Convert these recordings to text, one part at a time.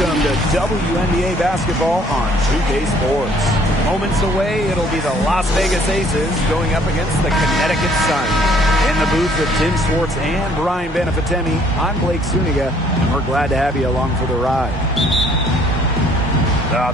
Welcome to WNBA basketball on 2K Sports. Moments away, it'll be the Las Vegas Aces going up against the Connecticut Sun. In the booth with Tim Swartz and Brian Benefitemi, I'm Blake Suniga, and we're glad to have you along for the ride.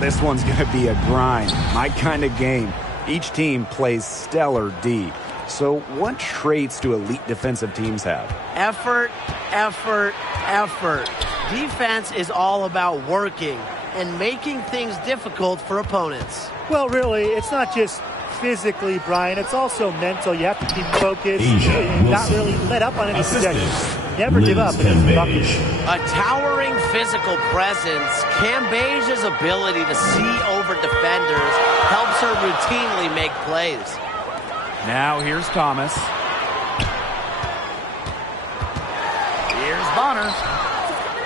This one's going to be a grind. My kind of game. Each team plays stellar D. So what traits do elite defensive teams have? Effort, effort, effort. Defense is all about working and making things difficult for opponents. Well, really, it's not just physically, Brian. It's also mental. You have to keep focused and not really let up on any possessions. Never give up. A towering physical presence, Cambage's ability to see over defenders helps her routinely make plays. Now here's Thomas. Here's Bonner.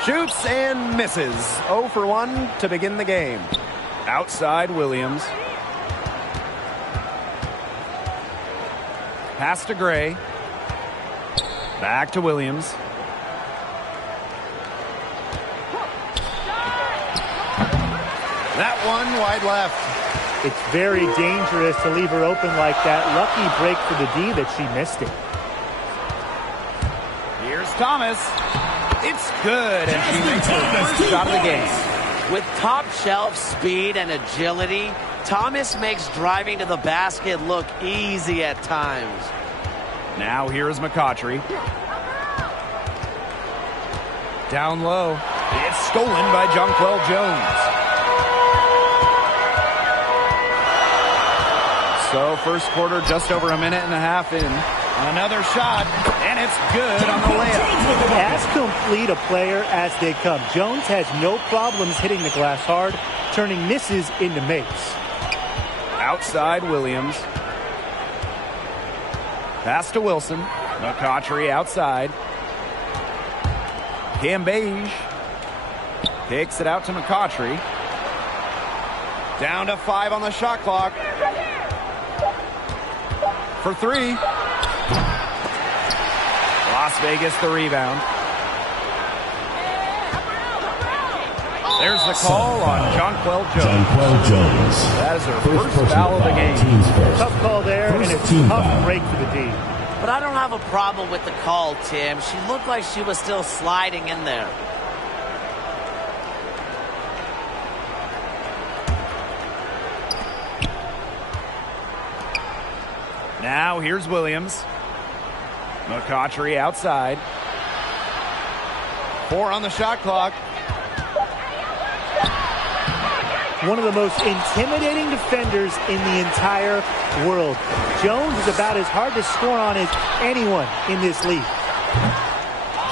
Shoots and misses. 0 for 1 to begin the game. Outside Williams. Pass to Gray. Back to Williams. That one wide left. It's very dangerous to leave her open like that. Lucky break for the D that she missed it. Here's Thomas. It's good, and she makes her first shot of the game. With top shelf speed and agility, Thomas makes driving to the basket look easy at times. Now here's McCautry. Down low. It's stolen by Jonquel Jones. So first quarter just over a minute and a half in. Another shot, and it's good on the layup. As complete a player as they come. Jones has no problems hitting the glass hard, turning misses into makes. Outside Williams. Pass to Wilson. McCautry outside. Cambage kicks it out to McCautry. Down to 5 on the shot clock. For 3. Las Vegas the rebound. There's the call on Jonquel Jones. That is her first foul of the game. Tough call there, and it's a tough break for the D. But I don't have a problem with the call, Tim. She looked like she was still sliding in there. Now here's Williams. McCautry outside. 4 on the shot clock. One of the most intimidating defenders in the entire world. Jones is about as hard to score on as anyone in this league.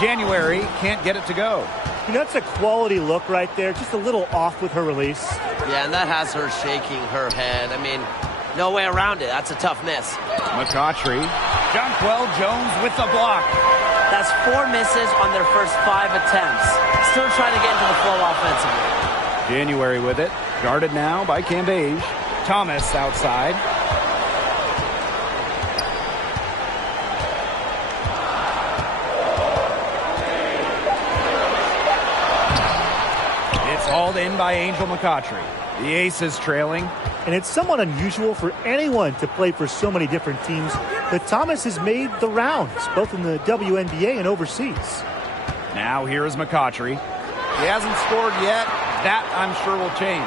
January can't get it to go. You know, that's a quality look right there. Just a little off with her release. Yeah, and that has her shaking her head. I mean, no way around it. That's a tough miss. McCautry. Jonquel Jones with the block. That's 4 misses on their first 5 attempts. Still trying to get into the flow offensively. January with it. Guarded now by Cambage. Thomas outside. It's hauled in by Angel McCautry. The Aces trailing. And it's somewhat unusual for anyone to play for so many different teams, but Thomas has made the rounds, both in the WNBA and overseas. Now here is McCautry. He hasn't scored yet. That, I'm sure, will change.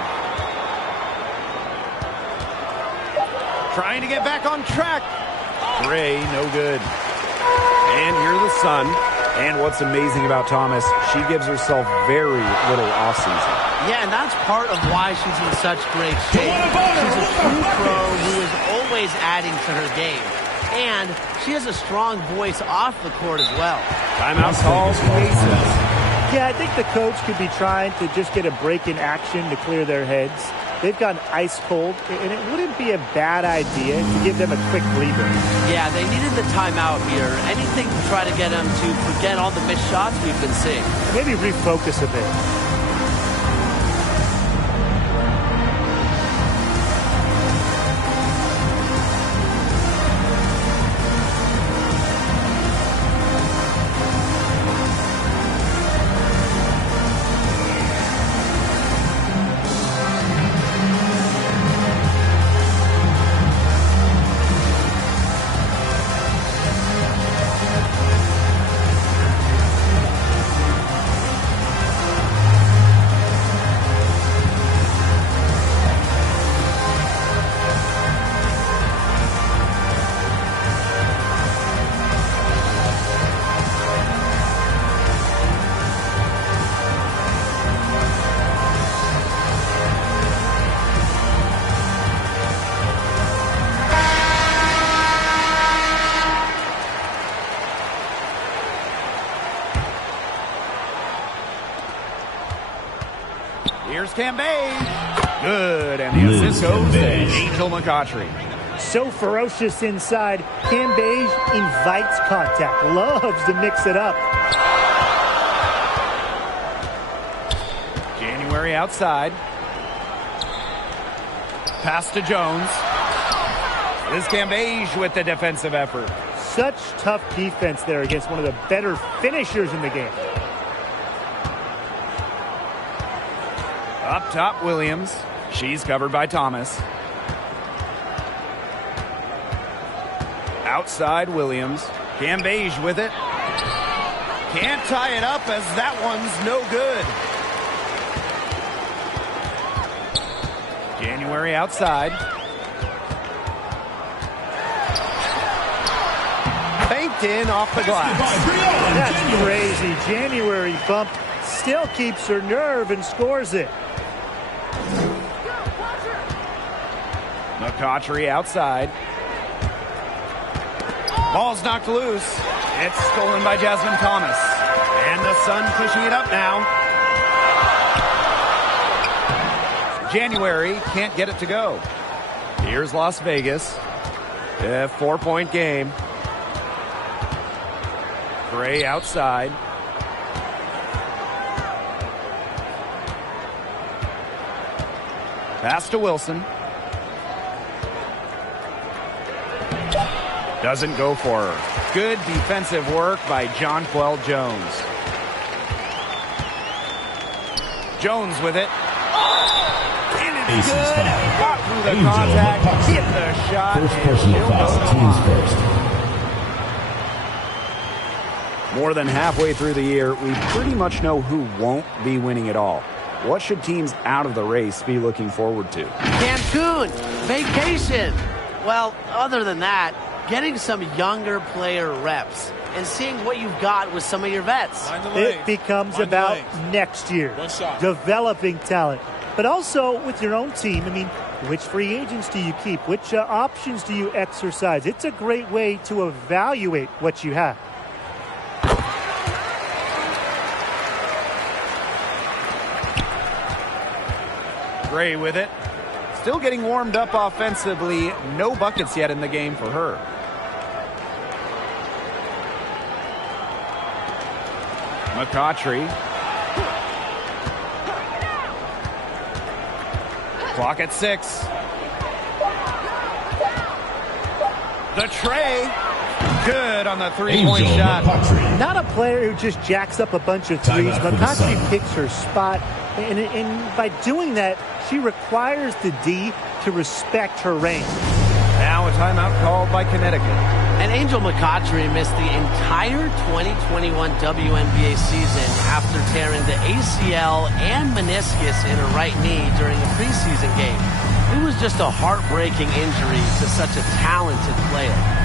Trying to get back on track. Gray, no good. And here the Sun. And what's amazing about Thomas, she gives herself very little offseason. Yeah, and that's part of why she's in such great shape. She's a true pro who is always adding to her game. And she has a strong voice off the court as well. Timeout calls the Aces. Yeah, I think the coach could be trying to just get a break in action to clear their heads. They've gotten ice cold, and it wouldn't be a bad idea to give them a quick breather. Yeah, they needed the timeout here. Anything to try to get them to forget all the missed shots we've been seeing. Maybe refocus a bit. Here's Cambage. Good, and the assist goes to Angel McCaughtry. So ferocious inside. Cambage invites contact, loves to mix it up. January outside. Pass to Jones. This Cambage with the defensive effort. Such tough defense there against one of the better finishers in the game. Up top, Williams. She's covered by Thomas. Outside, Williams. Cambage with it. Can't tie it up as that one's no good. January outside. Banked in off the glass. That's crazy. January bump still keeps her nerve and scores it. McCaughtry outside. Ball's knocked loose. It's stolen by Jasmine Thomas. And the Sun pushing it up now. January can't get it to go. Here's Las Vegas. A 4-point game. Gray outside. Pass to Wilson. Doesn't go for her. Good defensive work by Jonquel Jones. Jones with it. And it's good. Got through the contact. Hit the shot. First personal foul. Teams first. More than halfway through the year, we pretty much know who won't be winning it all. What should teams out of the race be looking forward to? Cancun, vacation. Well, other than that, getting some younger player reps and seeing what you've got with some of your vets. It becomes about next year, developing talent. But also with your own team, I mean, which free agents do you keep? Which options do you exercise? It's a great way to evaluate what you have. Gray with it. Still getting warmed up offensively. No buckets yet in the game for her. McCaughtry. Clock at 6. The tray. Good on the three-point shot. McCaughtry. Not a player who just jacks up a bunch of threes. McCaughtry picks her spot. And by doing that, she requires the D to respect her range. Now a timeout called by Connecticut. And Angel McCaughtry missed the entire 2021 WNBA season after tearing the ACL and meniscus in her right knee during a preseason game. It was just a heartbreaking injury to such a talented player.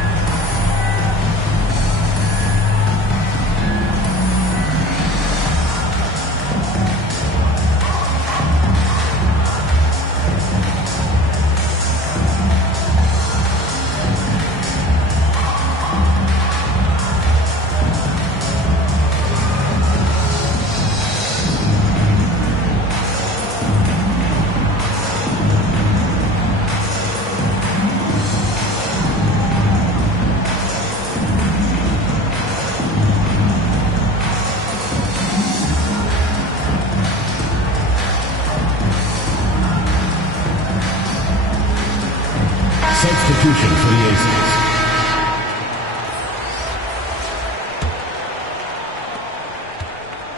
Substitution for the Aces.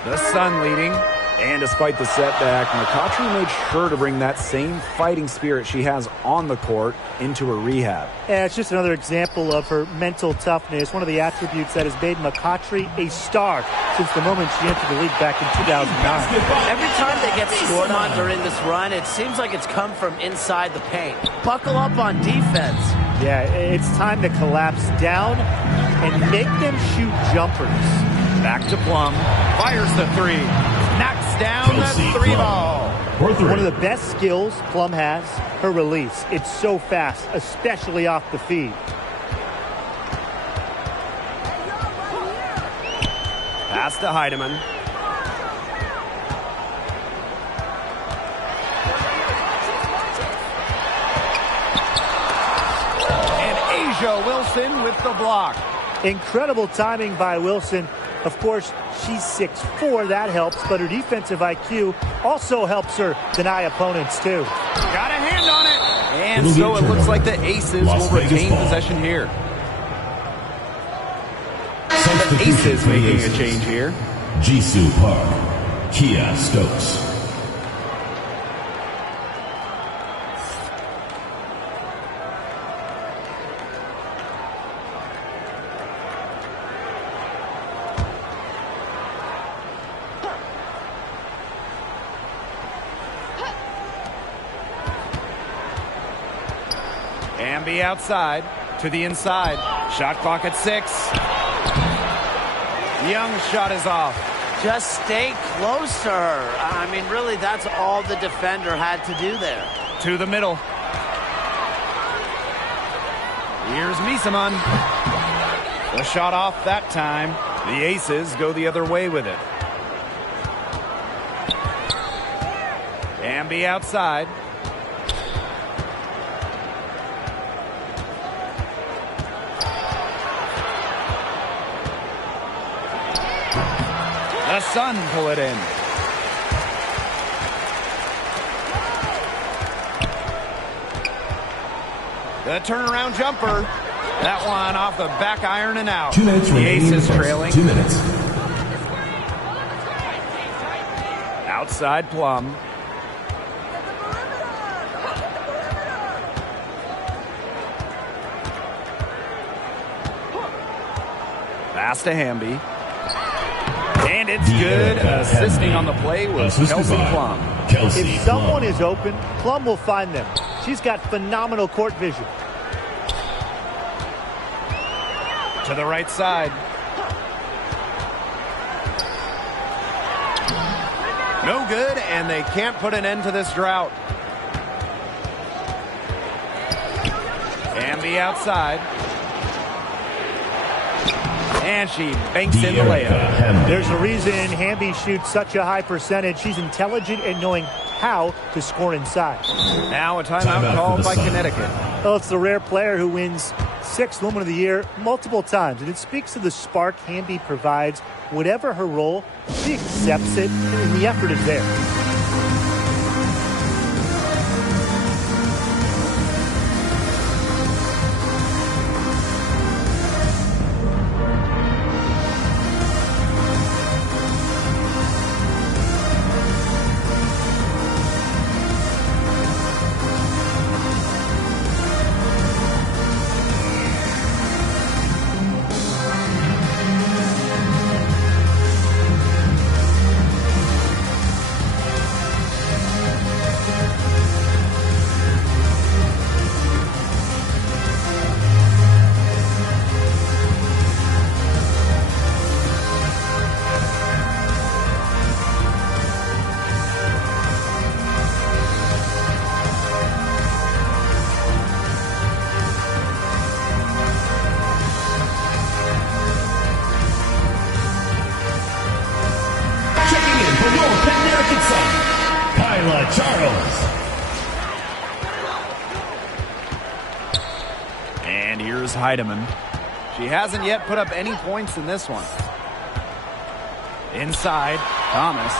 The Sun leading. And despite the setback, McCaughtry made sure to bring that same fighting spirit she has on the court into her rehab. Yeah, it's just another example of her mental toughness, one of the attributes that has made McCaughtry a star since the moment she entered the league back in 2009. Every time they get scored on during this run, it seems like it's come from inside the paint. Buckle up on defense. Yeah, it's time to collapse down and make them shoot jumpers. Back to Plum. Fires the three. Knocks down the three ball. One of the best skills Plum has, her release. It's so fast, especially off the feed. Pass to Heidemann. A'ja Wilson with the block. Incredible timing by Wilson. Of course, she's 6'4", that helps, but her defensive IQ also helps her deny opponents, too. Got a hand on it. And so it looks like the Aces will retain possession here. The Aces making a change here. Jisoo Park, Kia Stokes. Amby outside to the inside. Shot clock at 6. Young's shot is off. Just stay close to her. I mean, really, that's all the defender had to do there. To the middle. Here's Misaman. The shot off that time. The Aces go the other way with it. Amby outside. The Sun pull it in. The turnaround jumper. That one off the back iron and out. 2 minutes remaining. The Aces trailing. 2 minutes. Outside Plum. Pass to Hamby. And it's good. Assisting on the play was Kelsey Plum. If someone is open, Plum will find them. She's got phenomenal court vision. To the right side. No good, and they can't put an end to this drought. Amby outside. And she banks in the layup. There's a reason Hamby shoots such a high percentage. She's intelligent in knowing how to score inside. Now a timeout called by Connecticut. Well, it's the rare player who wins 6th Woman of the Year multiple times. And it speaks to the spark Hamby provides. Whatever her role, she accepts it, and the effort is there. And here's Heidemann. She hasn't yet put up any points in this one. Inside, Thomas.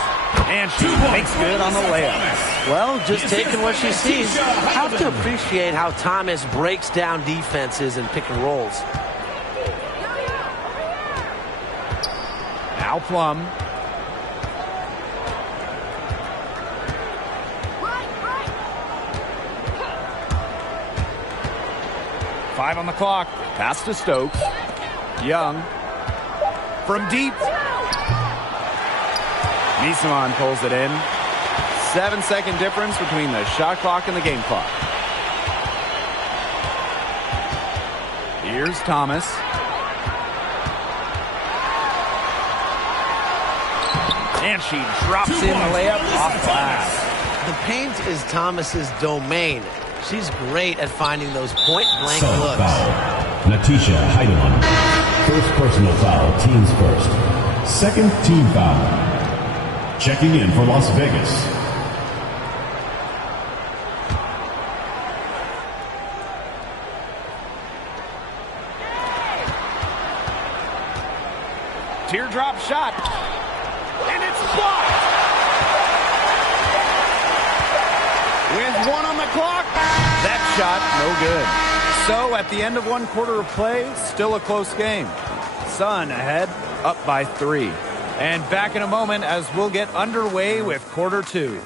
And she makes good on the layup. Well, just taking what she sees. You have to appreciate how Thomas breaks down defenses and pick and rolls. Now Plum. Five on the clock. Pass to Stokes. Young. From deep. Misaman pulls it in. 7-second difference between the shot clock and the game clock. Here's Thomas. And she drops in the layup off glass. The paint is Thomas's domain. She's great at finding those point-blank looks. Foul. Natisha Heidemann. First personal foul, teams first. Second team foul. Checking in for Las Vegas. Teardrop shot. And it's blocked. With 1 on the clock. That shot, no good. So at the end of 1 quarter of play, still a close game. Sun ahead, up by 3. And back in a moment as we'll get underway with quarter 2.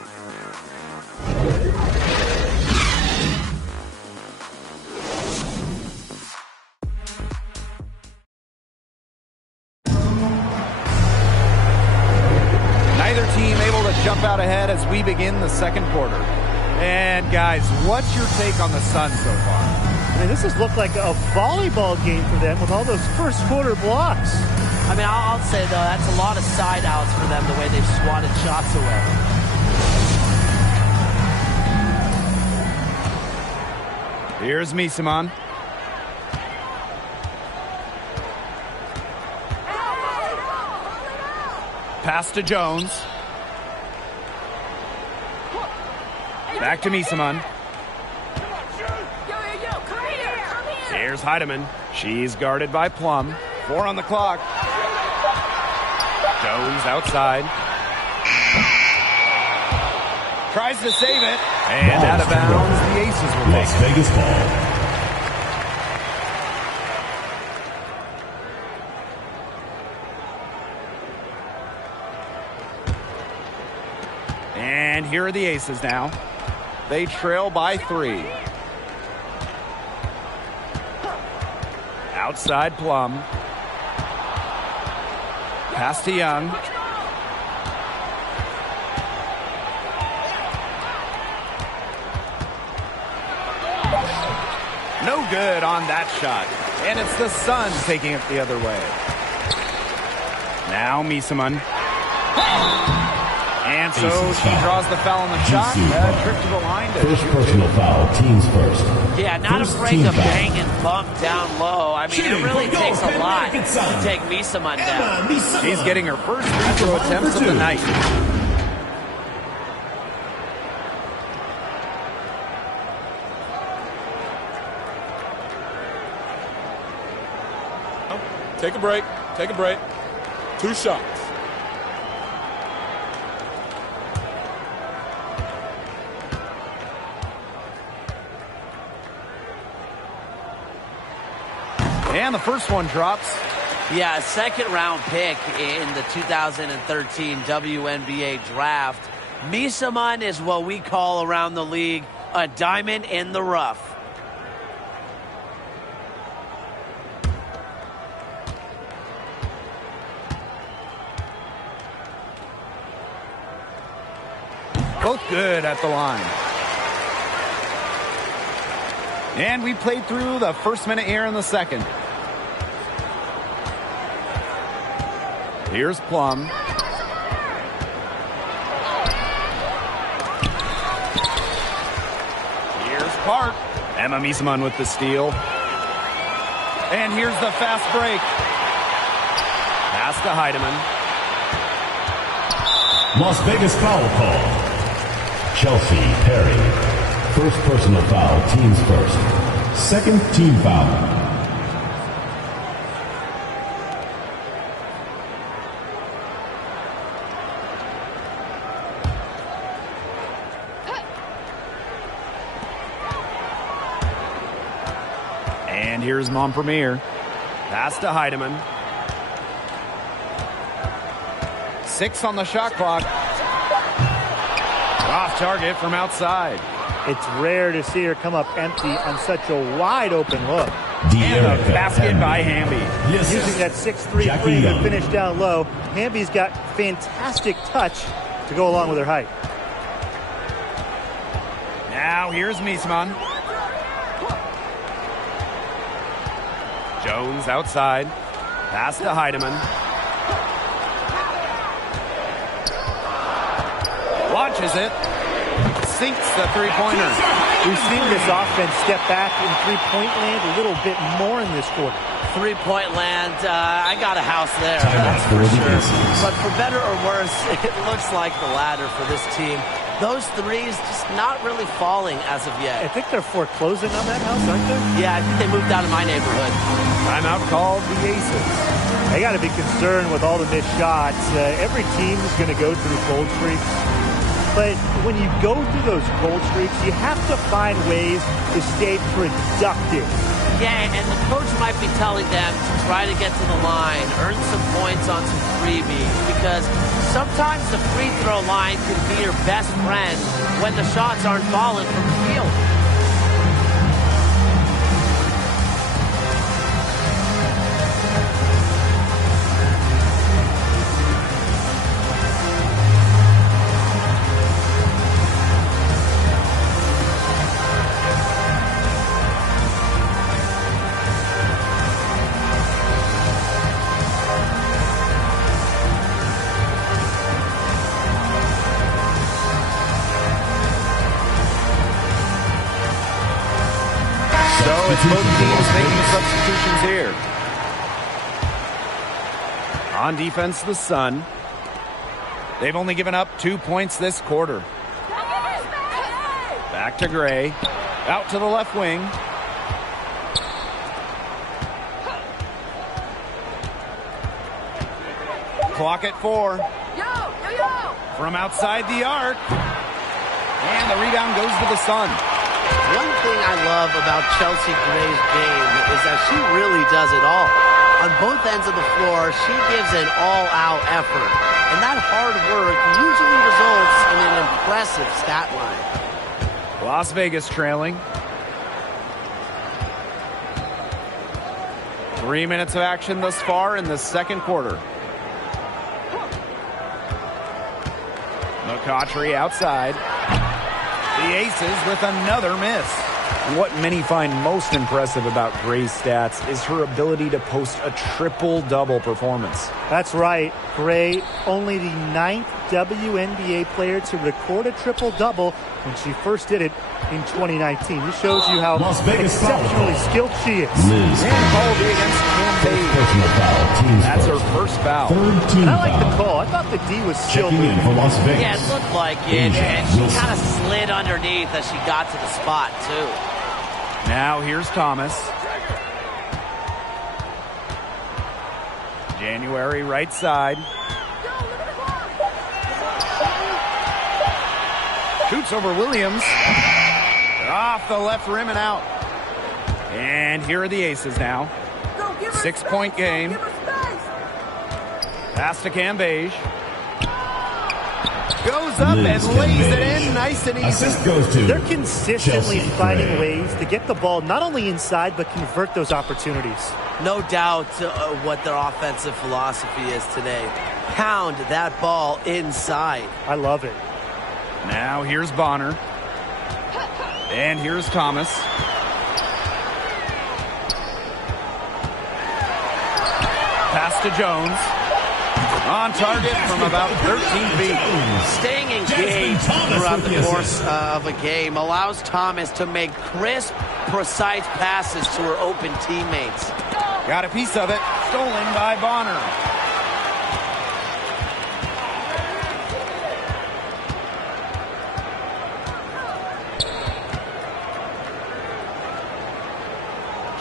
Neither team able to jump out ahead as we begin the second quarter. And guys, what's your take on the Sun so far? I mean, this has looked like a volleyball game for them with all those first quarter blocks. I mean, I'll say, though, that's a lot of side outs for them, the way they've swatted shots away. Here's Misaman. Pass to Jones. Back to Misaman. Here's Heidemann. She's guarded by Plum. 4 on the clock. Jones outside. Tries to save it. And out of bounds, the Aces will Las Vegas ball. And here are the Aces now. They trail by 3. Outside Plum. Pass to Young. No good on that shot. And it's the Sun taking it the other way. Now Misaman. And so she draws the foul on the shot. Trip to the line. First personal foul, teams first. Yeah, not afraid to bang and bump down low. I mean, it really takes a lot to take Misaman down. She's getting her first free throw attempts of the night. Take a break. Take a break. 2 shots. And the first one drops. Yeah, a second-round pick in the 2013 WNBA draft. Misaman is what we call around the league a diamond in the rough. Both good at the line. And we played through the first minute here in the second. Here's Plum. Here's Park. Emma Misaman with the steal. And here's the fast break. Pass to Heidemann. Las Vegas foul call. Chelsea Perry. First personal foul, teams first. Second team foul. And here's Montpremier. Pass to Heidemann. 6 on the shot clock. Off target from outside. It's rare to see her come up empty on such a wide open look. And a basket by Hamby. Yes. Using that 6'3" frame to finish down low. Hamby's got fantastic touch to go along with her height. Now here's Misaman. Jones outside. Pass to Heidemann. Launches it. Sinks the three-pointer. We've seen this offense step back in three-point land a little bit more in this quarter. Three-point land, I got a house there, that's for sure. But for better or worse, it looks like the latter for this team. Those threes just not really falling as of yet. I think they're foreclosing on that house, aren't they? Yeah, I think they moved out of my neighborhood. Timeout called the Aces. They got to be concerned with all the missed shots. Every team is going to go through cold streaks. But when you go through those cold streaks, you have to find ways to stay productive. Yeah, and the coach might be telling them to try to get to the line, earn some points on some freebies, because sometimes the free throw line can be your best friend when the shots aren't falling from the field. It's both teams making substitutions here. On defense, the Sun. They've only given up 2 points this quarter. Back to Gray. Out to the left wing. Clock at 4. From outside the arc. And the rebound goes to the Sun. One thing I love about Chelsea Gray's game is that she really does it all. On both ends of the floor, she gives an all-out effort. And that hard work usually results in an impressive stat line. Las Vegas trailing. 3 minutes of action thus far in the second quarter. McCautry outside. The Aces with another miss. And what many find most impressive about Gray's stats is her ability to post a triple-double performance. That's right. Gray, only the 9th WNBA player to record a triple-double when she first did it in 2019. This shows you how exceptionally skilled she is. And called against Campaign. That's her first foul. And I like the call. I thought the D was still moving. For Las Vegas. Yeah, it looked like it, and she kind of slid underneath as she got to the spot, too. Now here's Thomas. January right side. Shoots over Williams. Off the left rim and out. And here are the Aces now. 6-point game. Pass to Cambage. Goes up and lays it in nice and easy. Goes to They're consistently Chelsea finding Gray. ways to get the ball not only inside, but convert those opportunities. No doubt what their offensive philosophy is today. Pound that ball inside. I love it. Now here's Bonner. And here's Thomas. Pass to Jones. On target from about 13 feet. Staying engaged throughout the course of a game allows Thomas to make crisp, precise passes to her open teammates. Got a piece of it. Stolen by Bonner.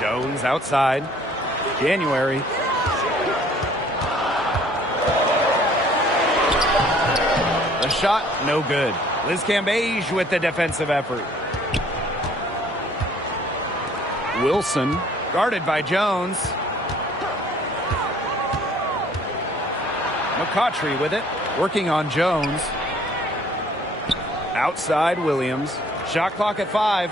Jones outside. January. The shot, no good. Liz Cambage with the defensive effort. Wilson, guarded by Jones. McCautry with it, working on Jones. Outside Williams. Shot clock at 5.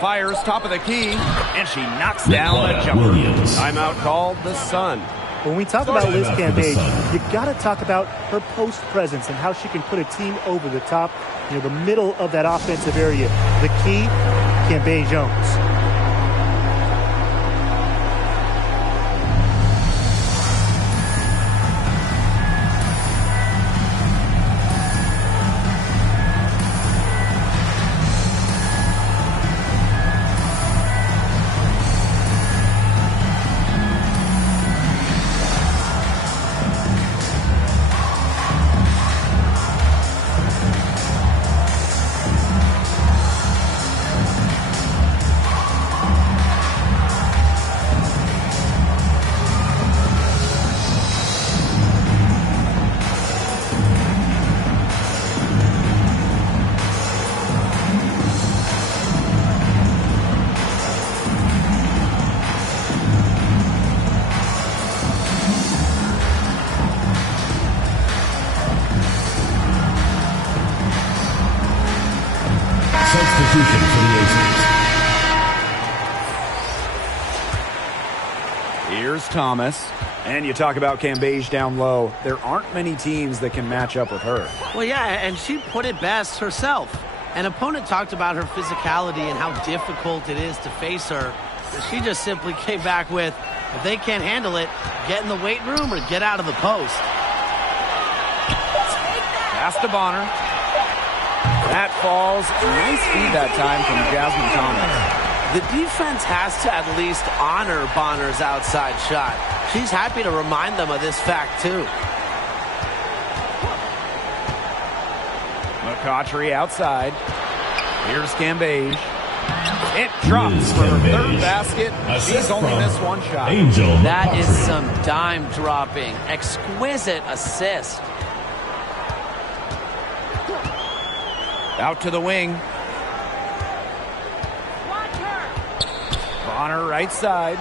Fires top of the key, and she knocks down the jumper. Timeout called the Sun. When we talk about Liz Cambage, you got to talk about her post presence and how she can put a team over the top, the middle of that offensive area. The key, Cambage Jones. Thomas. And you talk about Cambage down low. There aren't many teams that can match up with her. Well, yeah, and she put it best herself. An opponent talked about her physicality and how difficult it is to face her. She just simply came back with, if they can't handle it, get in the weight room or get out of the post. Pass to Bonner. That falls. Nice feed that time from Jasmine Thomas. The defense has to at least honor Bonner's outside shot. She's happy to remind them of this fact, too. McCautry outside. Here's Cambage. It drops for her third basket. She's only missed one shot. That is some dime dropping. Exquisite assist. Out to the wing. Bonner right side.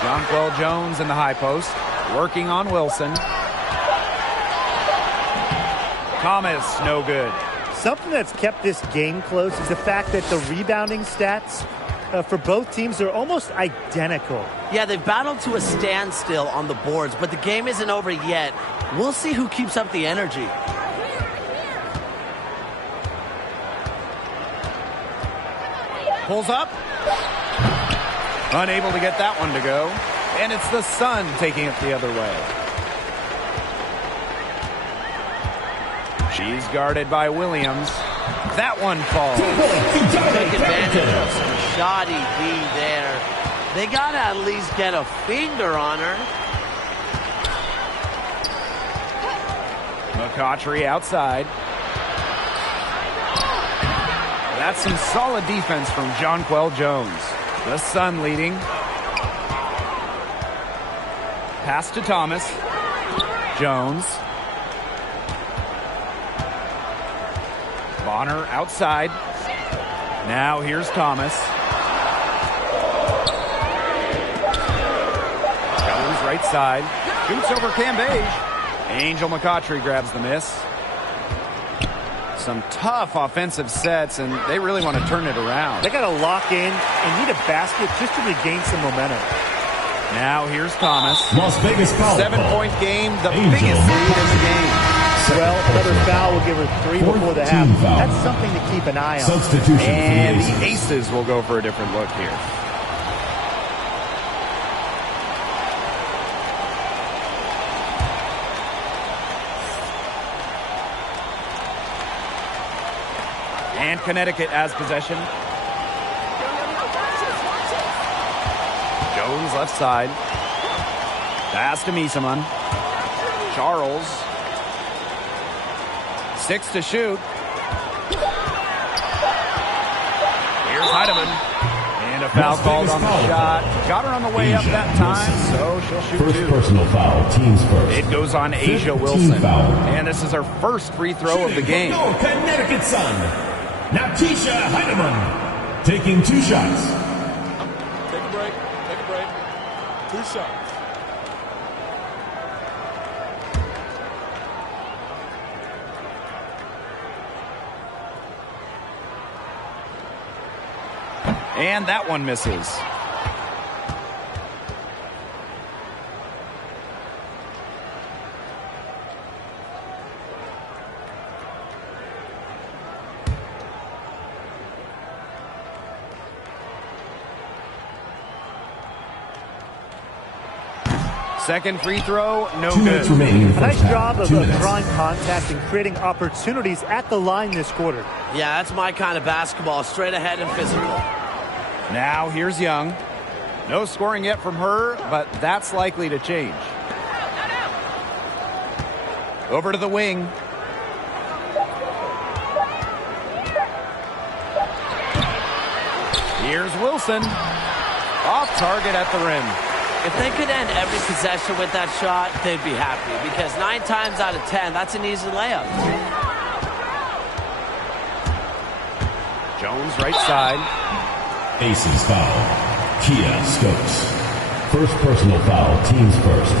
Jonquel Jones in the high post. Working on Wilson. Thomas, no good. Something that's kept this game close is the fact that the rebounding stats for both teams are almost identical. Yeah, they've battled to a standstill on the boards, but the game isn't over yet. We'll see who keeps up the energy. Pulls up. Unable to get that one to go. And it's the Sun taking it the other way. She's guarded by Williams. That one falls. Take advantage of some shoddy D there. They got to at least get a finger on her. McCautry outside. That's some solid defense from Jonquel Jones. The Sun leading. Pass to Thomas. Jones. Bonner outside. Now here's Thomas. Jones right side. Shoots over Cambage. Angel McCautry grabs the miss. Some tough offensive sets, and they really want to turn it around. They got to lock in and need a basket just to regain some momentum. Now here's Thomas. Las Vegas foul. 7-point game, the biggest lead in the game. Well, another foul will give her 3 before the half. Foul. That's something to keep an eye on. Substitution. And the Aces will go for a different look here. And Connecticut has possession. Jones left side. Pass to Misaman. Charles. 6 to shoot. Here's Heidemann. And a foul called on the shot. Got her on the way up that time, so she'll shoot First two. personal foul, teams first. It goes on Asia Fifth Wilson. team foul. And this is her first free throw of the game. Go, Connecticut Sun. Natisha Heidemann taking 2 shots. Take a break. Take a break. 2 shots. And that one misses. Second free throw, no 2 minutes good. remaining in the A nice first half. job of 2 minutes. drawing contact and creating opportunities at the line this quarter. Yeah, that's my kind of basketball, straight ahead and physical. Now here's Young. No scoring yet from her, but that's likely to change. Over to the wing. Here's Wilson. Off target at the rim. If they could end every possession with that shot, they'd be happy, because 9 times out of 10, that's an easy layup. Jones right side. Aces foul. Kia Stokes. First personal foul, teams first.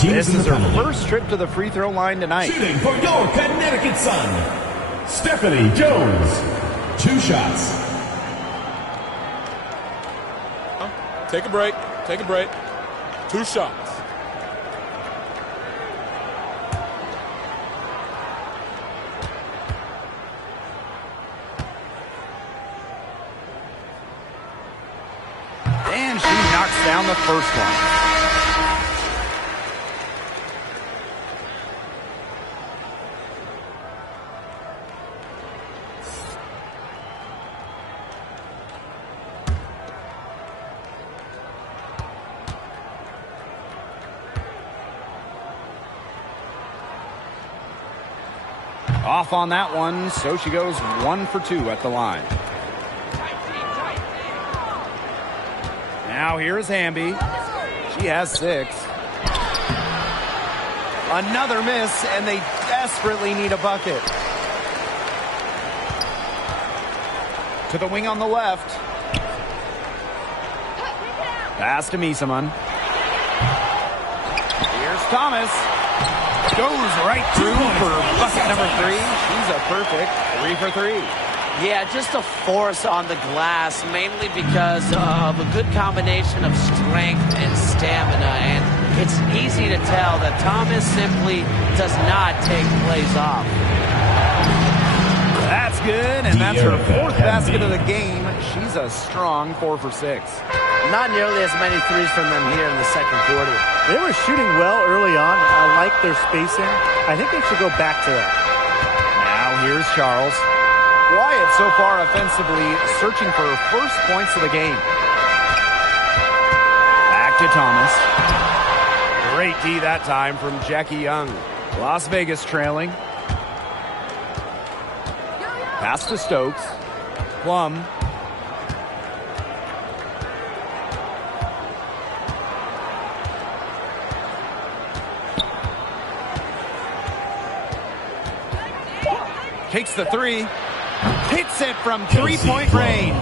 Teams This in is the her penalty. first trip to the free throw line tonight. Shooting for your Connecticut Sun, Stephanie Jones. 2 shots. Take a break. Take a break. 2 shots. And she knocks down the first one. Off on that one, so she goes 1 for 2 at the line. Now here's Hamby. She has 6. Another miss, and they desperately need a bucket. To the wing on the left. Pass to Misaman. Here's Thomas. Goes right through for bucket number 3. She's a perfect 3 for 3. Yeah, just a force on the glass, mainly because of a good combination of strength and stamina. And it's easy to tell that Thomas simply does not take plays off. That's good, and that's her 4th basket of the game. She's a strong 4 for 6. Not nearly as many threes from them here in the second quarter. They were shooting well early on. I like their spacing. I think they should go back to that. Now here's Charles. Quiet so far offensively, searching for her first points of the game. Back to Thomas. Great D that time from Jackie Young. Las Vegas trailing. Pass to Stokes. Plum. Takes the 3. Hits it from 3-point range.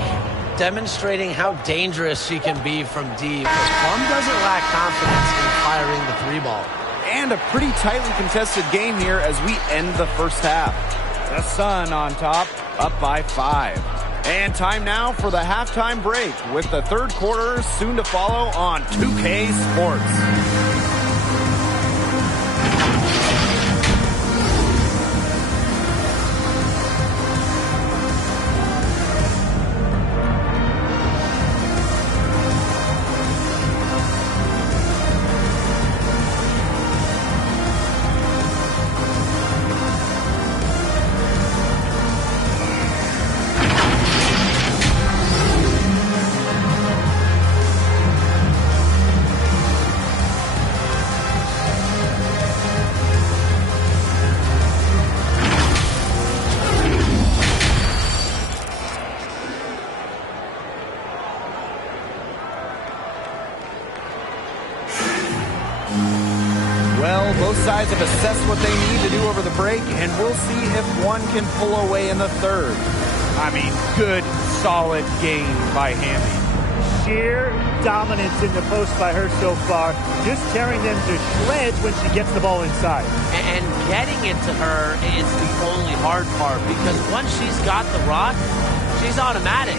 Demonstrating how dangerous she can be from deep. Plum doesn't lack confidence in firing the 3-ball. And a pretty tightly contested game here as we end the first half. The Sun on top, up by 5. And time now for the halftime break with the third quarter soon to follow on 2K Sports. Both sides have assessed what they need to do over the break, and we'll see if one can pull away in the third. I mean, good, solid game by Hamby. Sheer dominance in the post by her so far, just tearing them to shreds when she gets the ball inside. And getting it to her is the only hard part, because once she's got the rock, she's automatic.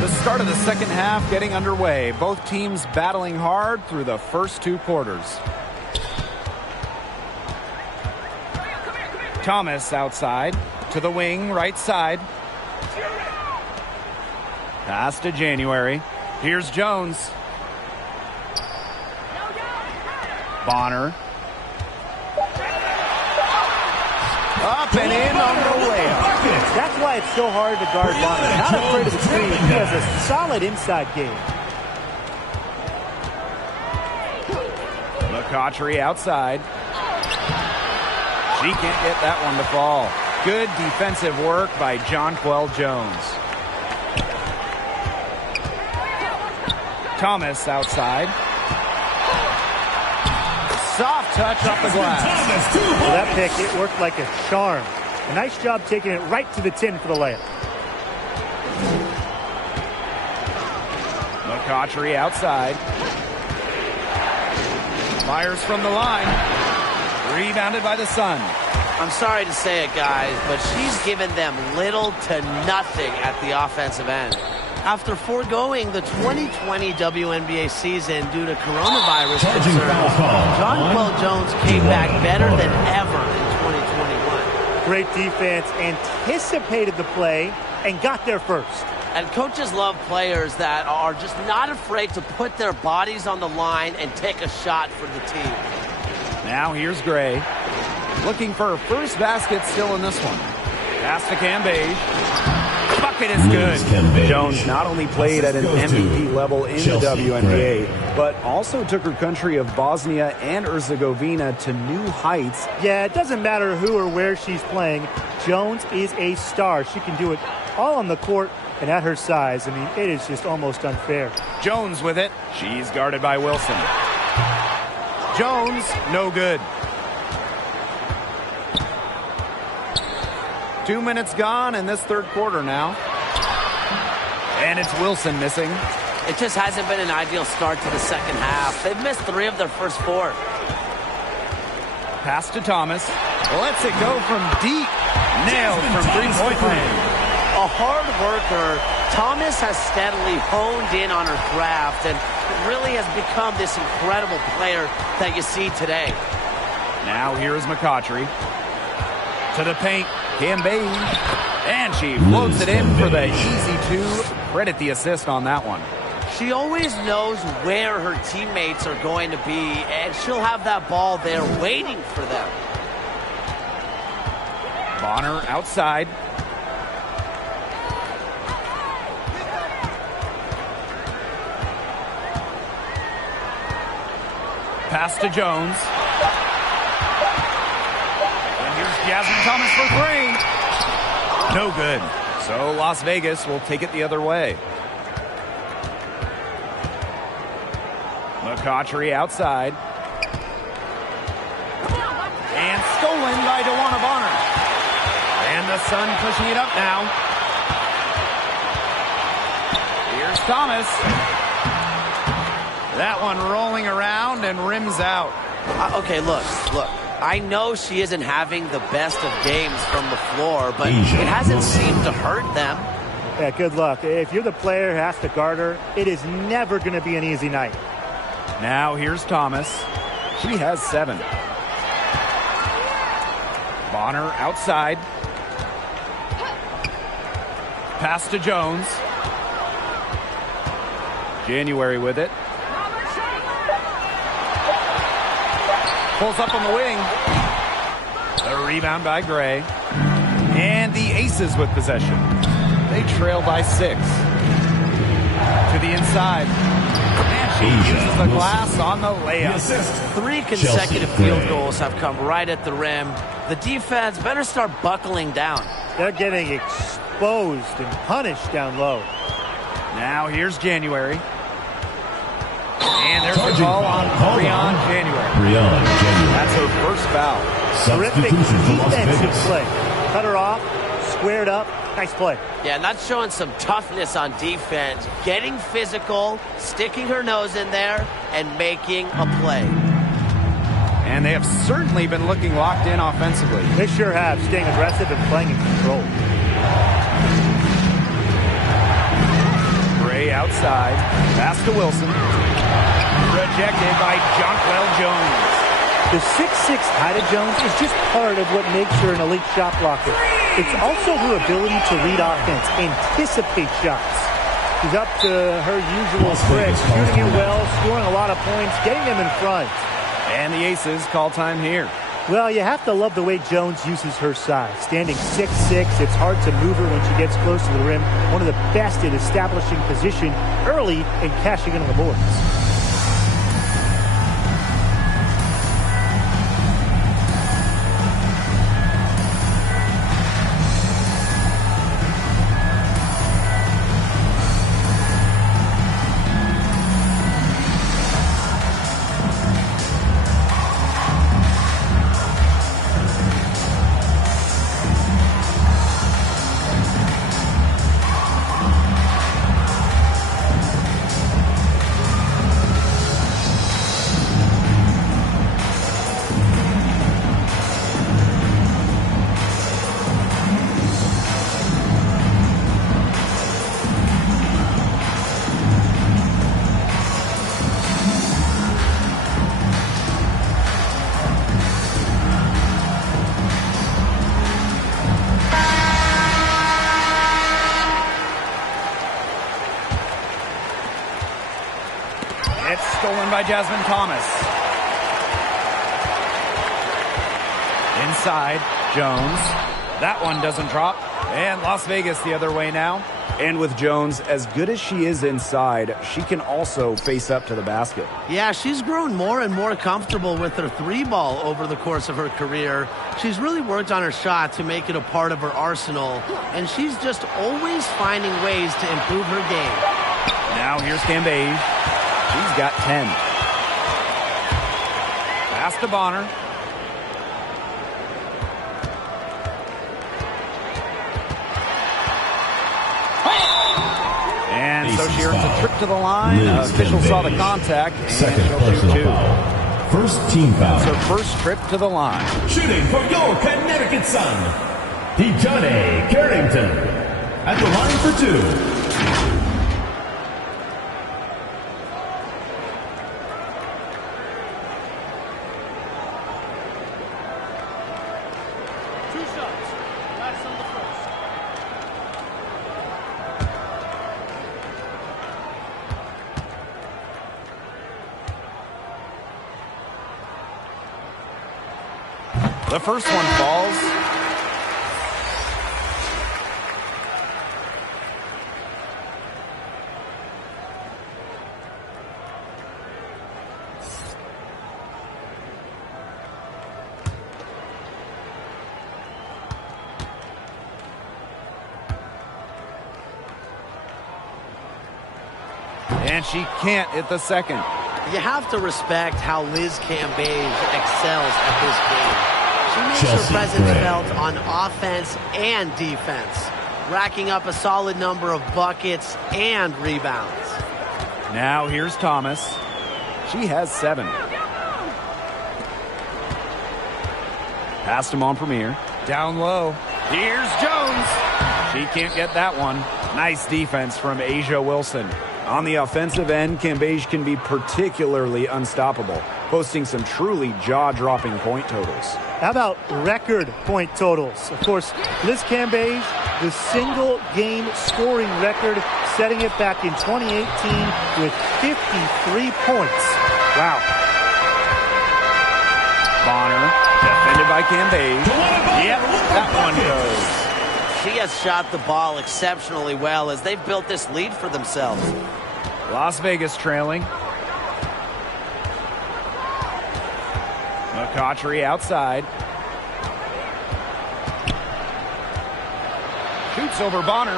The start of the second half getting underway. Both teams battling hard through the first 2 quarters. Thomas outside to the wing, right side. Pass to January. Here's Jones. Bonner. Up and in on the layup. That's why it's so hard to guard Bonner. Not afraid of the screen. He has a solid inside game. McCautry outside. She can't get that one to fall. Good defensive work by Jonquel Jones. Thomas outside. Soft touch off the glass. Well, that pick, it worked like a charm. A nice job taking it right to the tin for the layup. McCautry outside. Fires from the line. Rebounded by the Sun. I'm sorry to say it, guys, but she's given them little to nothing at the offensive end. After foregoing the 2020 WNBA season due to coronavirus Charging concerns, foul call. Jonquel Jones came back better than ever in 2021. Great defense, anticipated the play, and got there first. And coaches love players that are just not afraid to put their bodies on the line and take a shot for the team. Now here's Gray. Looking for her first basket still in this one. Pass to Cambage. Bucket is good. Jones not only played at an MVP level in the WNBA, but also took her country of Bosnia and Herzegovina to new heights. Yeah, it doesn't matter who or where she's playing. Jones is a star. She can do it all on the court and at her size. I mean, it is just almost unfair. Jones with it. She's guarded by Wilson. Jones, no good. 2 minutes gone in this third quarter now. And it's Wilson missing. It just hasn't been an ideal start to the second half. They've missed 3 of their first 4. Pass to Thomas. Lets it go from deep. Nailed from three-point land. A hard worker, Thomas has steadily honed in on her craft and really has become this incredible player that you see today. Now here's McCautry. To the paint. Cambage. And she floats it in for the easy 2. Credit the assist on that one. She always knows where her teammates are going to be, and she'll have that ball there waiting for them. Bonner outside. Pass to Jones. And here's Jasmine Thomas for 3. No good. So Las Vegas will take it the other way. McCautry outside. And stolen by DeWanna Bonner. And the Sun pushing it up now. Here's Thomas. That one rolling around and rims out. Okay, look. I know she isn't having the best of games from the floor, but it hasn't seemed to hurt them. Yeah, good luck. If you're the player who has to guard her, it is never going to be an easy night. Now here's Thomas. She has 7. Bonner outside. Pass to Jones. January with it. Pulls up on the wing. The rebound by Gray. And the Aces with possession. They trail by 6. To the inside. And she uses the glass on the layup. 3 consecutive field goals have come right at the rim. The defense better start buckling down. They're getting exposed and punished down low. Now here's January. And there's the call on Breon January. That's her first foul. Terrific defensive play. Cut her off, squared up. Nice play. Yeah, and that's showing some toughness on defense. Getting physical, sticking her nose in there, and making a play. And they have certainly been looking locked in offensively. They sure have, staying aggressive and playing in control. Gray outside. Pass to Wilson. Rejected by Jonquel Jones. The 6'6" height of Jones is just part of what makes her an elite shot blocker. It's also her ability to read offense, anticipate shots. She's up to her usual tricks, shooting it well, scoring a lot of points, getting them in front. And the Aces call time here. Well, you have to love the way Jones uses her size. Standing 6'6", it's hard to move her when she gets close to the rim. One of the best at establishing position early and cashing in on the boards. It's stolen by Jasmine Thomas. Inside, Jones. That one doesn't drop. And Las Vegas the other way now. And with Jones, as good as she is inside, she can also face up to the basket. Yeah, she's grown more and more comfortable with her three ball over the course of her career. She's really worked on her shot to make it a part of her arsenal, and she's just always finding ways to improve her game. Now here's Cambage. She's got 10. Pass to Bonner. And so she earns a trip to the line. Officials saw the contact, and Second she'll shoot personal 2. foul. First team foul. It's her first trip to the line. Shooting for your Connecticut Sun, Dejohnny Carrington. At the line for 2. The first one falls. And she can't hit the second. You have to respect how Liz Cambage excels at this game. She makes Chelsea her presence Gray. felt on offense and defense, racking up a solid number of buckets and rebounds. Now here's Thomas. She has 7. Passed him on Premier. Down low. Here's Jones. She can't get that one. Nice defense from Asia Wilson. On the offensive end, Cambage can be particularly unstoppable, posting some truly jaw-dropping point totals. How about record point totals? Of course, Liz Cambage, the single game scoring record, setting it back in 2018 with 53 points. Wow. Bonner, defended by Cambage. Yep, that one goes. She has shot the ball exceptionally well as they've built this lead for themselves. Las Vegas trailing. McCautry outside. Shoots over Bonner.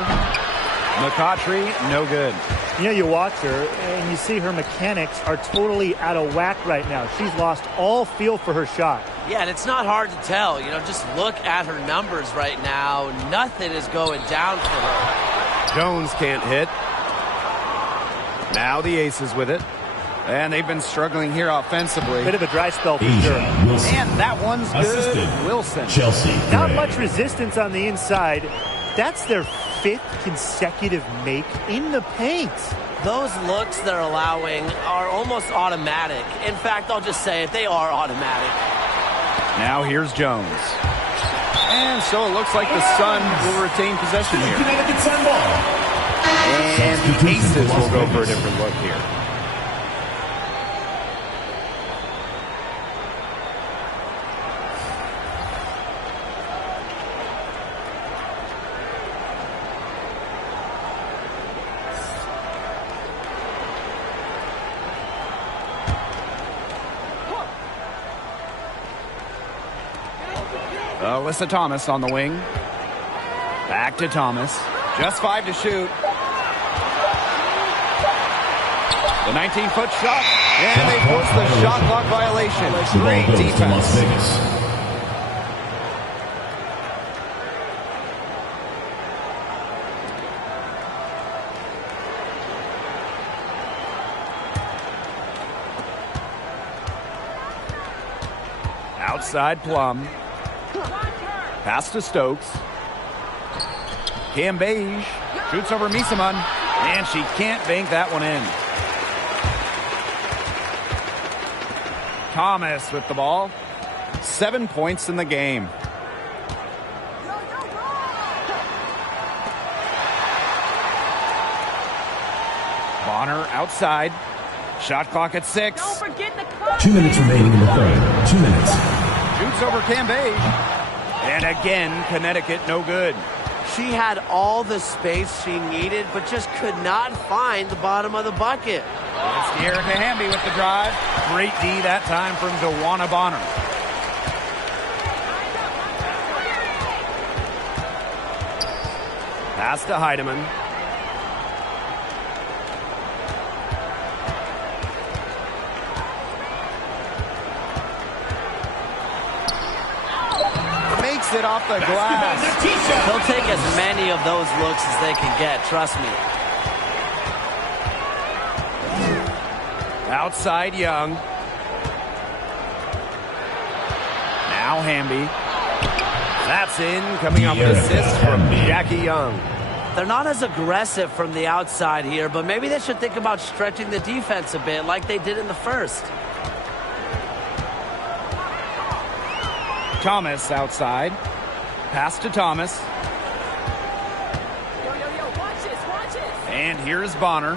McCautry, no good. You know, you watch her and you see her mechanics are totally out of whack right now. She's lost all feel for her shot. Yeah, and it's not hard to tell. You know, just look at her numbers right now. Nothing is going down for her. Jones can't hit. Now the Aces with it. And they've been struggling here offensively. Bit of a dry spell for Asia sure. Wilson. And that one's good. Assisted. Wilson. Chelsea Not Gray. much resistance on the inside. That's their 5th consecutive make in the paint. Those looks they're allowing are almost automatic. In fact, I'll just say it, they are automatic. Now here's Jones. And so it looks like the Sun will retain possession here. Connecticut Sun ball. And the Aces will go for a different look here. Alyssa Thomas on the wing. Back to Thomas. Just 5 to shoot. The 19-foot shot. And they force the shot clock violation. Great Las defense. Vegas. Outside Plum. Pass to Stokes. Cambage shoots over Misaman, and she can't bank that one in. Thomas with the ball. 7 points in the game. Bonner outside. Shot clock at 6. Don't forget the clock. 2 minutes remaining in the third. 2 minutes. Shoots over Cambage. And again, Connecticut no good. She had all the space she needed, but just could not find the bottom of the bucket. It's De'Erica Hamby with the drive. Great D that time from DeWanna Bonner. Pass to Heidemann. Makes it off the glass. They'll take as many of those looks as they can get, trust me. Outside Young. Now Hamby. That's in, coming off an assist from Jackie Young. They're not as aggressive from the outside here, but maybe they should think about stretching the defense a bit like they did in the first. Thomas outside. Pass to Thomas. Watch this. And here's Bonner.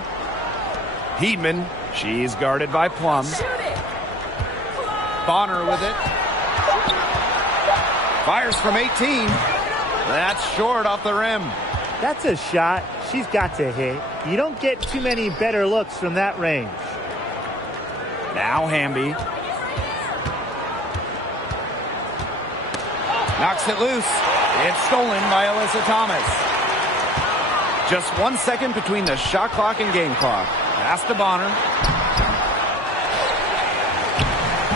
Heedman. She's guarded by Plum. Shoot it. Bonner with it. Fires from 18. That's short off the rim. That's a shot she's got to hit. You don't get too many better looks from that range. Now Hamby. Knocks it loose. It's stolen by Alyssa Thomas. Just 1 second between the shot clock and game clock. Pass to Bonner.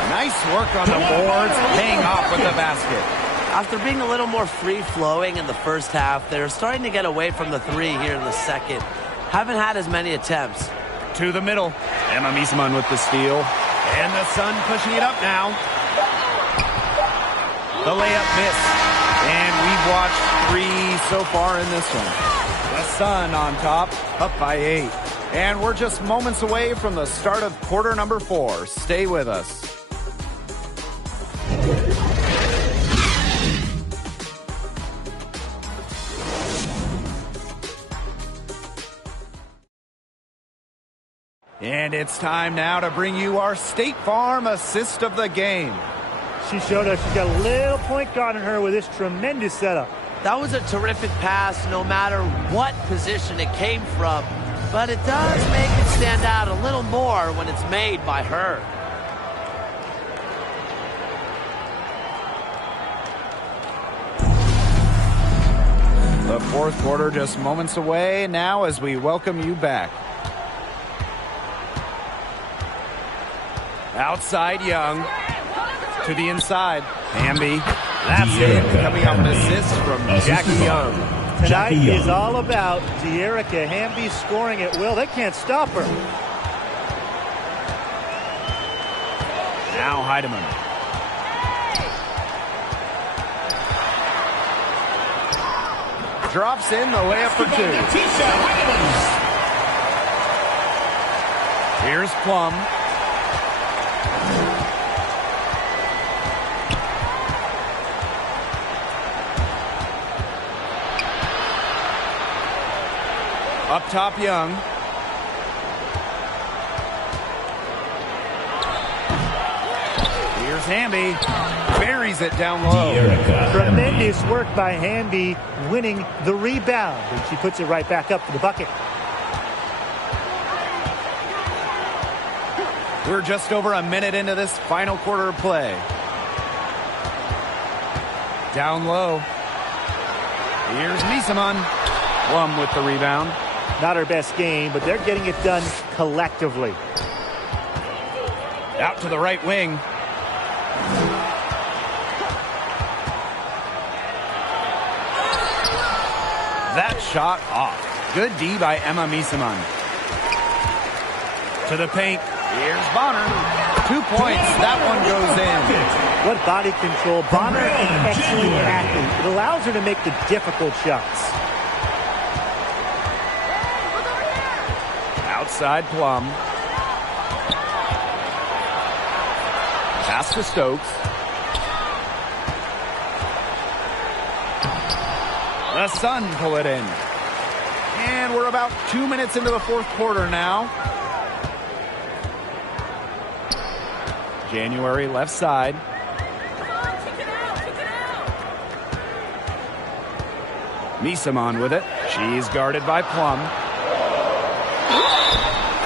Nice work on the boards, paying off with the basket. After being a little more free-flowing in the first half, they're starting to get away from the three here in the second. Haven't had as many attempts. To the middle. Emma Miesemann with the steal. And the Sun pushing it up now. The layup missed. And we've watched 3 so far in this one. The Sun on top, up by 8. And we're just moments away from the start of quarter number 4. Stay with us. And it's time now to bring you our State Farm assist of the game. She showed us she's got a little point guard in her with this tremendous setup. That was a terrific pass no matter what position it came from, but it does make it stand out a little more when it's made by her. The fourth quarter just moments away now as we welcome you back. Outside Young. To the inside. Hamby. That's it. Coming off an assist from Jackie Young. Tonight is all about De'Erica Hamby scoring at will. They can't stop her. Now Heidemann. Drops in the layup for 2. Here's Plum. Up top, Young. Here's Hamby. Buries it down low. Tremendous work by Hamby winning the rebound. And she puts it right back up to the bucket. We're just over a minute into this final quarter of play. Down low. Here's Miesemann. Plum with the rebound. Not her best game, but they're getting it done collectively. Out to the right wing. That shot off. Good D by Emma Miesemann. To the paint. Here's Bonner. 2 points. That one goes in. What body control. Bonner, an excellent athlete. It allows her to make the difficult shots. Outside Plum. Pass to Stokes. The Sun pull it in. And we're about 2 minutes into the fourth quarter now. January left side. Come on, kick it out, kick it out. Misamon with it. She's guarded by Plum.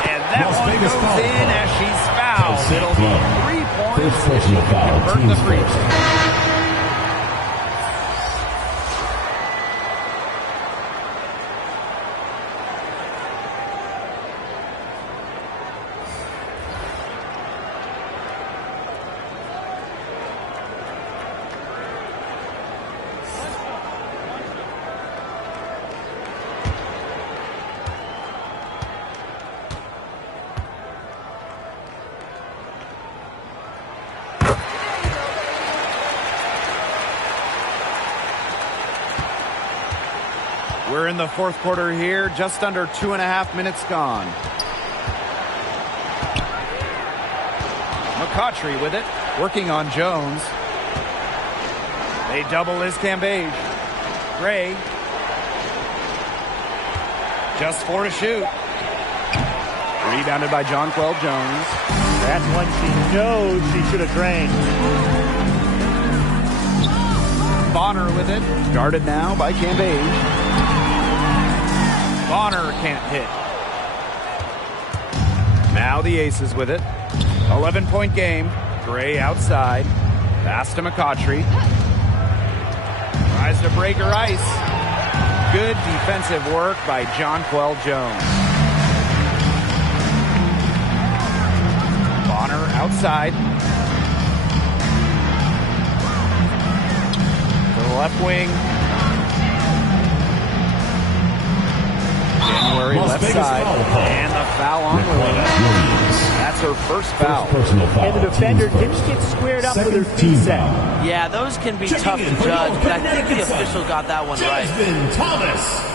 And that Las one Vegas goes foul. in as she's fouled. Chelsea It'll be Plum. 3 points First if she personal can foul, convert the team's free first. throw. We're in the fourth quarter here, just under 2.5 minutes gone. McCautry with it, working on Jones. They double his Cambage. Gray. Just 4 to shoot. Rebounded by Jonquel Jones. That's one she knows she should have drained. Bonner with it. Guarded now by Cambage. Bonner can't hit. Now the Aces with it. 11-point game. Gray outside. Pass to McCautry. Tries to break her ice. Good defensive work by Jonquel Jones. Bonner outside. To the left wing. January Las left Vegas side. foul call. And the foul on Williams. That's her first foul. Personal foul, And the defender team's didn't first. get squared up with her Second feet team set. foul. Yeah, those can be Checking tough in to for judge, your but I think the Connecticut Sun, official got that one right. Jasmine Thomas.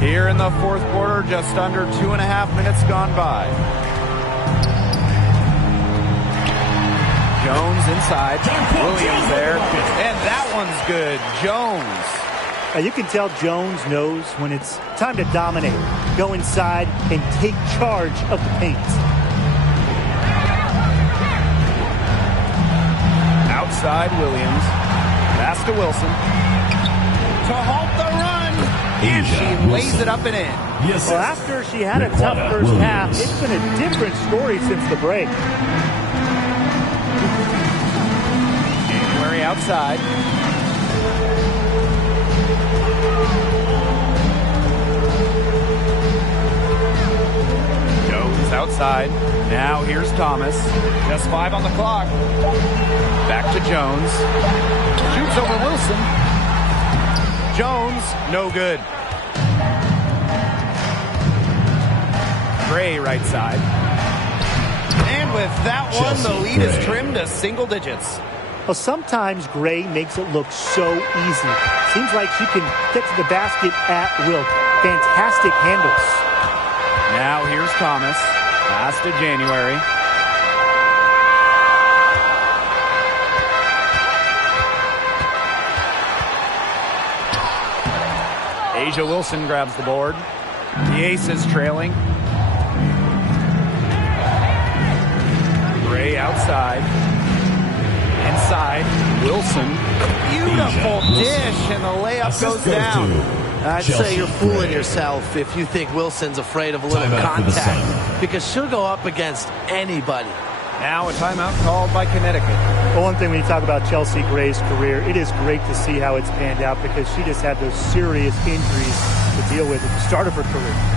Here in the fourth quarter, just under 2.5 minutes gone by. Jones inside. Williams there. And that one's good. Jones. You can tell Jones knows when it's time to dominate. Go inside and take charge of the paint. Outside Williams. Pass to Wilson. To halt the run. And Asia she lays Wilson. it up and in. Yes, Well, after she had a tough first half, it's been a different story since the break. January outside. Jones outside. Now here's Thomas. Just 5 on the clock. Back to Jones. Shoots over Wilson. Jones, no good. Gray right side. And with that one, Chelsea the lead is Gray. trimmed to single digits. Well, sometimes Gray makes it look so easy. Seems like she can get to the basket at will. Fantastic handles. Now here's Thomas. Pass to January. Asia Wilson grabs the board. The Aces trailing. Gray outside. Inside. Wilson. Beautiful Asia Wilson. dish, and the layup Assist goes goes down. to I'd Chelsea say you're fooling Gray. yourself if you think Wilson's afraid of a little Timeout for the contact, Sun. because she'll go up against anybody. Now a timeout called by Connecticut. Well, one thing when you talk about Chelsea Gray's career, it is great to see how it's panned out because she just had those serious injuries to deal with at the start of her career.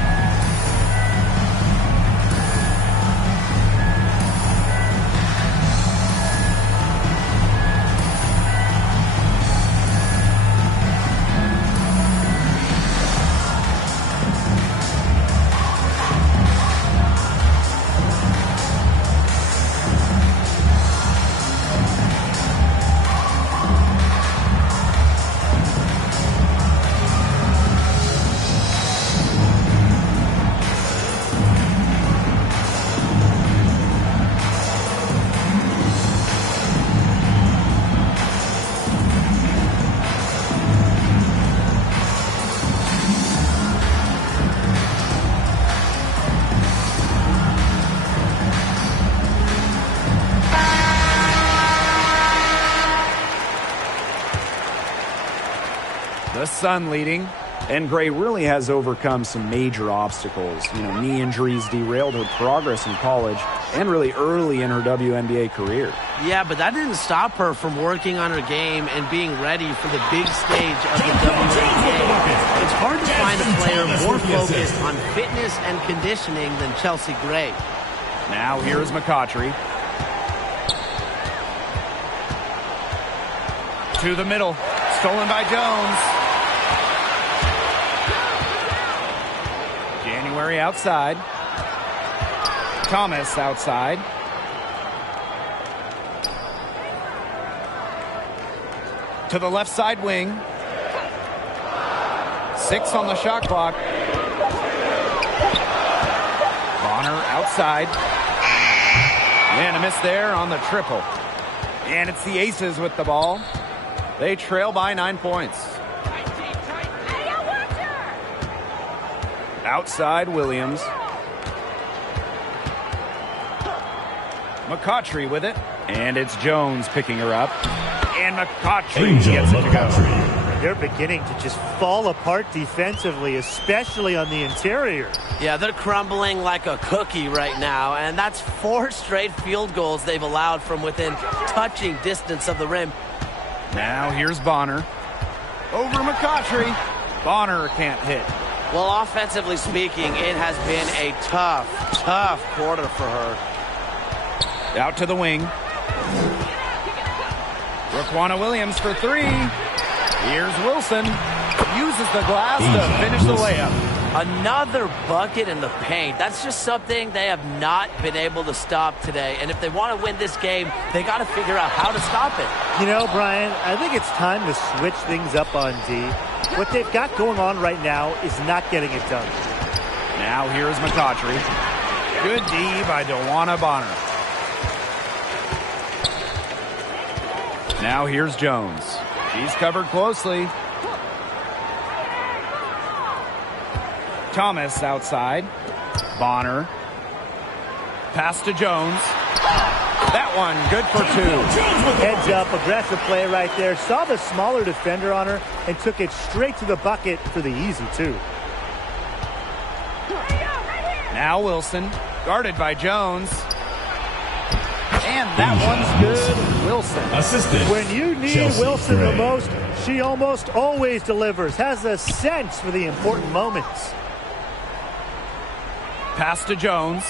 The Sun leading. And Gray really has overcome some major obstacles. Knee injuries derailed her progress in college and really early in her WNBA career. Yeah, but that didn't stop her from working on her game and being ready for the big stage of the WNBA. It's hard to find a player more focused on fitness and conditioning than Chelsea Gray. Now here's McCautry. To the middle. Stolen by Jones. January outside. Thomas outside. To the left side wing. 6 on the shot clock. Bonner outside. And a miss there on the triple. And it's the Aces with the ball. They trail by 9 points. Outside Williams. McCautry with it. And it's Jones picking her up. And McCautry gets it to go. They're beginning to just fall apart defensively, especially on the interior. Yeah, they're crumbling like a cookie right now, and that's 4 straight field goals they've allowed from within touching distance of the rim. Now here's Bonner. Over McCautry. Bonner can't hit. Well, offensively speaking, it has been a tough quarter for her. Out to the wing. Raquana Williams for 3. Here's Wilson. Uses the glass to finish the layup. Another bucket in the paint. That's just something they have not been able to stop today. And if they want to win this game, they got to figure out how to stop it. Brian, I think it's time to switch things up on D. What they've got going on right now is not getting it done. Now here's McCautry. Good D by DeWanna Bonner. Now here's Jones. She's covered closely. Thomas outside. Bonner. Pass to Jones. That one good for 2. Heads up, aggressive play right there. Saw the smaller defender on her and took it straight to the bucket for the easy 2. Now Wilson, guarded by Jones. And that one's good. Wilson. Assistant. When you need Chelsea Wilson Gray. the most, she almost always delivers. Has a sense for the important moments. Pass to Jones.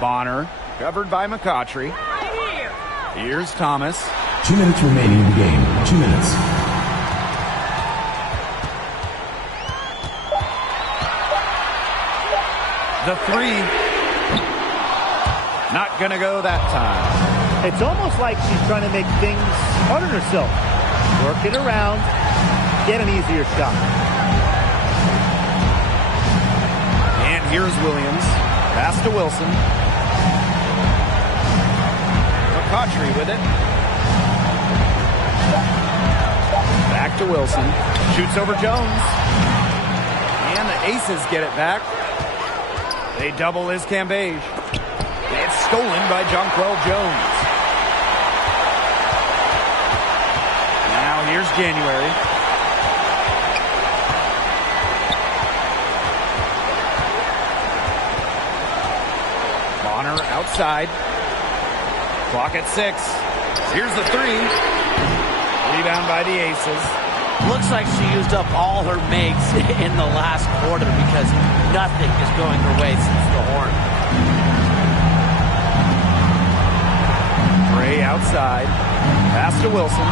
Bonner, covered by McCautry. Here's Thomas. 2 minutes remaining in the game. 2 minutes. The 3. Not going to go that time. It's almost like she's trying to make things hard on herself. Work it around, get an easier shot. And here's Williams. Pass to Wilson. McCautry with it. Back to Wilson. Shoots over Jones. And the Aces get it back. They double his Cambage. It's stolen by Jonquel Jones. Now here's January. Bonner outside. Clock at 6. Here's the 3. Rebound by the Aces. Looks like she used up all her makes in the last quarter because nothing is going her way since the horn. Gray outside. Pass to Wilson.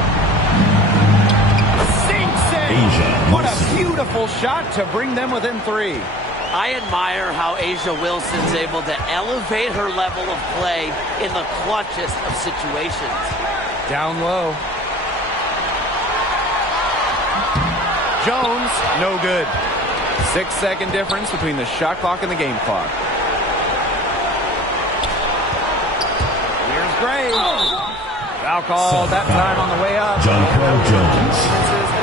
Sinks it! What a beautiful shot to bring them within 3. I admire how A'ja Wilson's able to elevate her level of play in the clutchest of situations. Down low. Jones, no good. 6-second difference between the shot clock and the game clock. Here's Gray. Foul call that time on the way up. Jonquel Jones.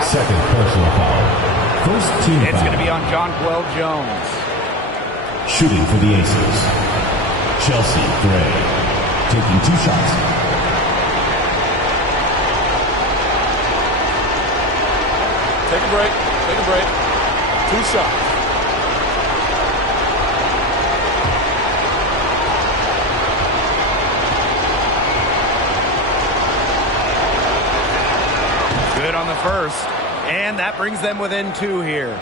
Second personal foul. First team foul. It's going to be on Jonquel Jones. Shooting for the Aces. Chelsea Gray. Taking 2 shots. Take a break. Take a break. 2 shots. Good on the first, and that brings them within 2 here.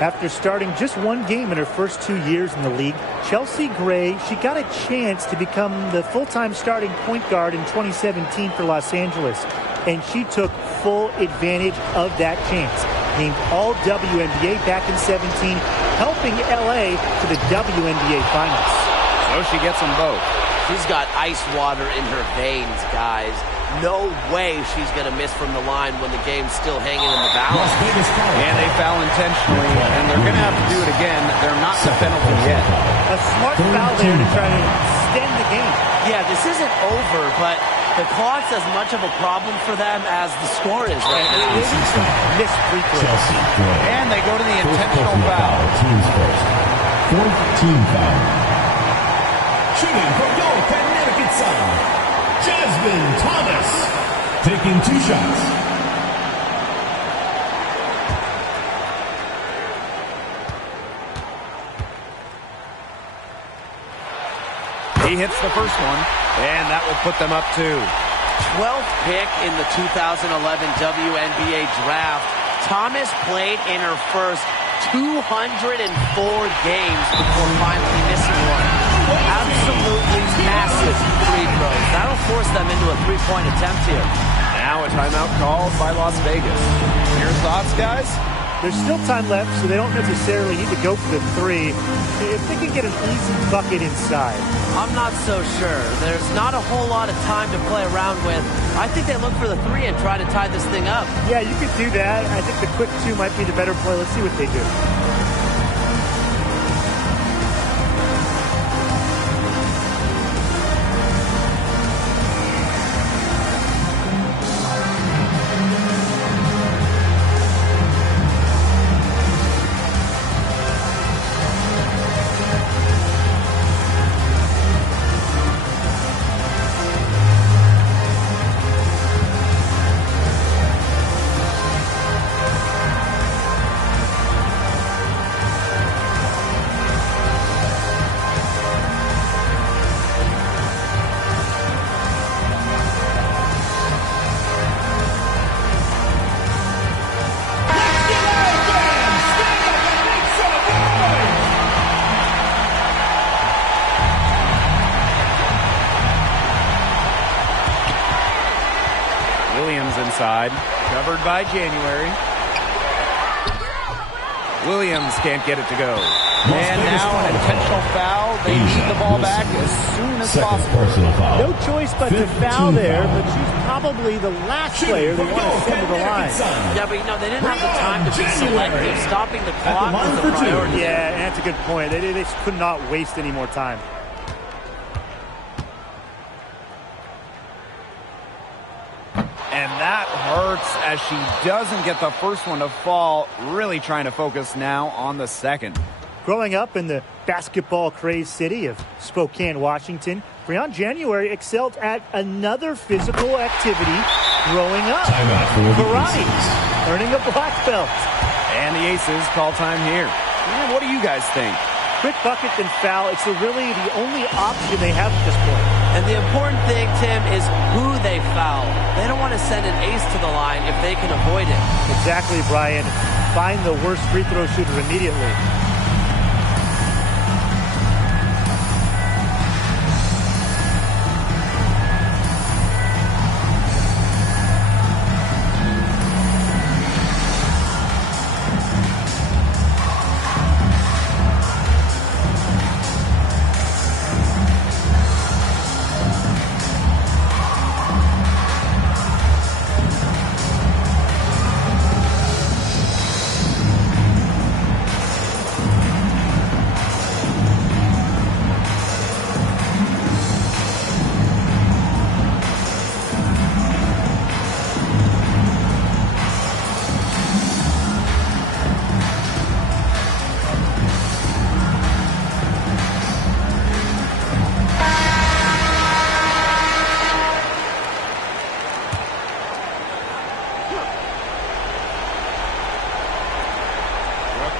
After starting just 1 game in her first 2 years in the league, Chelsea Gray, she got a chance to become the full-time starting point guard in 2017 for Los Angeles, and she took full advantage of that chance. Named all WNBA back in 17, helping LA to the WNBA Finals. So she gets them both. She's got ice water in her veins, guys. No way she's going to miss from the line when the game's still hanging in the balance. And they foul intentionally, and they're going to have to do it again. They're not the penalty yet. A smart foul there to try to extend the game. Yeah, this isn't over, but the clock's as much of a problem for them as the score is right now. Missed free throws. And they go to the intentional foul. Teams first. 4th team foul. Shooting from your Connecticut Sun, Jasmine Thomas, taking 2 shots. He hits the first one, and that will put them up 2. 12th pick in the 2011 WNBA draft. Thomas played in her first 204 games before finally missing one. Absolutely massive free throws. That'll force them into a 3-point attempt here. Now a timeout called by Las Vegas. Your thoughts, guys? There's still time left, so they don't necessarily need to go for the 3 if they can get an easy bucket inside. I'm not so sure. There's not a whole lot of time to play around with. I think they look for the 3 and try to tie this thing up. Yeah, you could do that. I think the quick 2 might be the better play. Let's see what they do. Inside, covered by January. Williams can't get it to go. And now an intentional foul. They need the ball back as soon as possible. No choice but to foul there, but she's probably the last player they want to send to the line. Yeah, but they didn't have the time to be selective. Stopping the clock was a priority. Yeah, and that's a good point. They just could not waste any more time. And that hurts as she doesn't get the first one to fall. Really trying to focus now on the second. Growing up in the basketball-crazed city of Spokane, Washington, Breon January excelled at another physical activity growing up. Karate, earning a black belt. And the Aces call time here. Man, what do you guys think? Quick bucket then foul. It's really the only option they have at this point. And the important thing, Tim, is who they foul. They don't want to send an ace to the line if they can avoid it. Exactly, Brian. Find the worst free throw shooter immediately.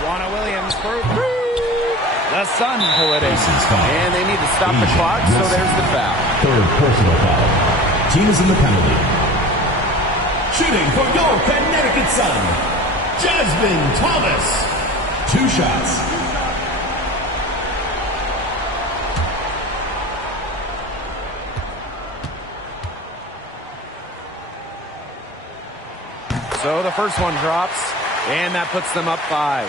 Juana Williams for three. The Sun pull it in. And they need to stop the clock, so there's the foul. Third personal foul. Team is in the penalty. Shooting for your Connecticut Sun, Jasmine Thomas. 2 shots. So the first one drops, and that puts them up 5.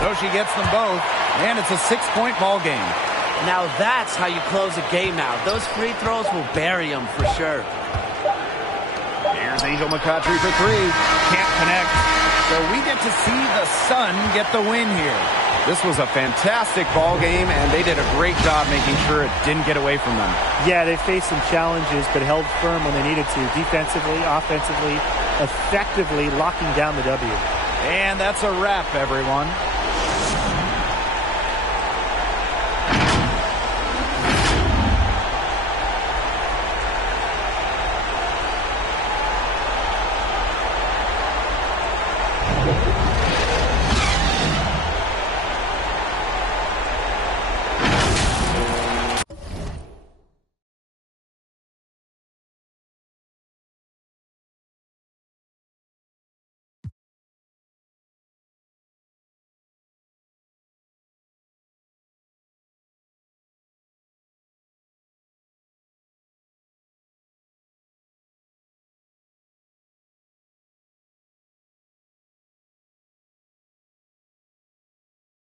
So she gets them both, and it's a 6-point ball game. Now that's how you close a game out. Those free throws will bury them for sure. Here's Angel McCoughtry for 3. Can't connect. So we get to see the Sun get the win here. This was a fantastic ball game, and they did a great job making sure it didn't get away from them. Yeah, they faced some challenges, but held firm when they needed to. Defensively, offensively, effectively locking down the W. And that's a wrap, everyone.